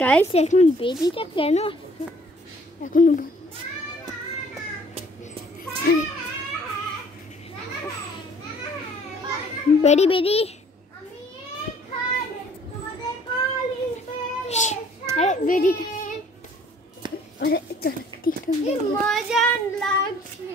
Guys এখন বেদিটা কেন এখন বেদি বেদি আরে বেদি আরে কি মজা লাগছে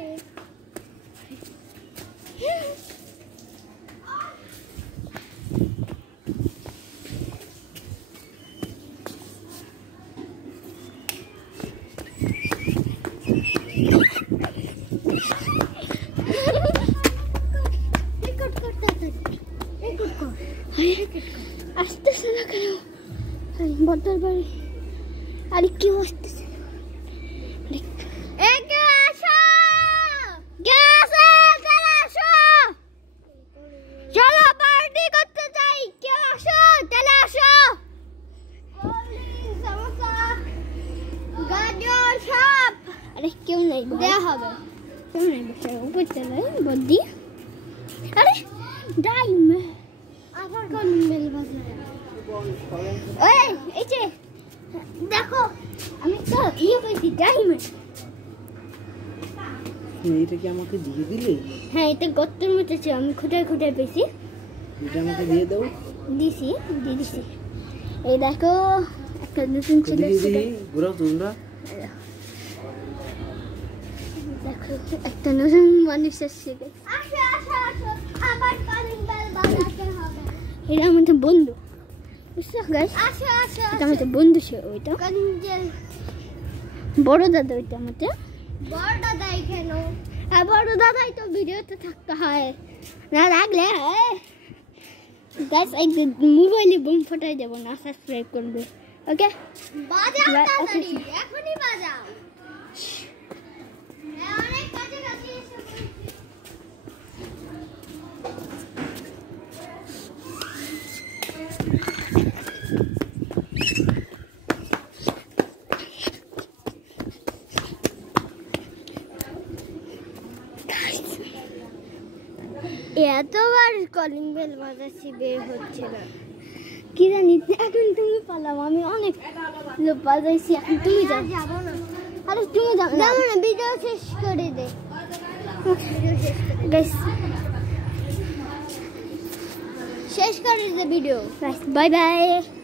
আসতেছে না কেন বদল বাড়ি আরে কি আসতেছে চলো পার্টি করতে যাই কেউ আসো চলে আসো গাজর সব আরে কেউ নেই দেয়া হবে কেউ নেই বসে উপর চলে বদ্দি আরে ডাইম আবার কোন মেল বাজায় ওই এই যে দেখো আমি তো পেয়েছি ডাইমন্ড এইটা কি আমাকে দিয়ে দিলে? হ্যাঁ এটা গর্তের মধ্যে ছিল আমি খুঁটায় খুঁটায় পেয়েছি এটা আমাকে দিয়ে দাও দিছি দিয়ে দিছি এই দেখো একটা নতুন ছেলে ঘুরাও তোমরা দেখো একটা নতুন মানুষ এসেছে আসো আসো আসো আবার কলিং বেল বাজাতে হবে এটা আমাদের বন্ধু বুঝছো গাইস আসো আসো এটা আমাদের বন্ধু ছিল ওইটা বড় দাদা ওইটা আমাদের বড় দাদা এখানে আর বড় দাদাই তো ভিডিওতে থাকতে হয় না লাগলে গাইস এই মোবাইলে বোম ফাটাই দেব না সাবস্ক্রাইব করবে ওকে বাজাও তাড়াতাড়ি এখনি বাজাও অনেক কাছে কাছে এসে এতবার কলিং বেল বাজাচ্ছি বের হচ্ছে না কি জানি এখন তুমি পালাও আমি অনেক লোক বাজাইছি এখন তুমি যাও যাবো না আরে তুমি যাও না ভিডিও শেষ করে দে শেষ করে দে ভিডিও বাই বাই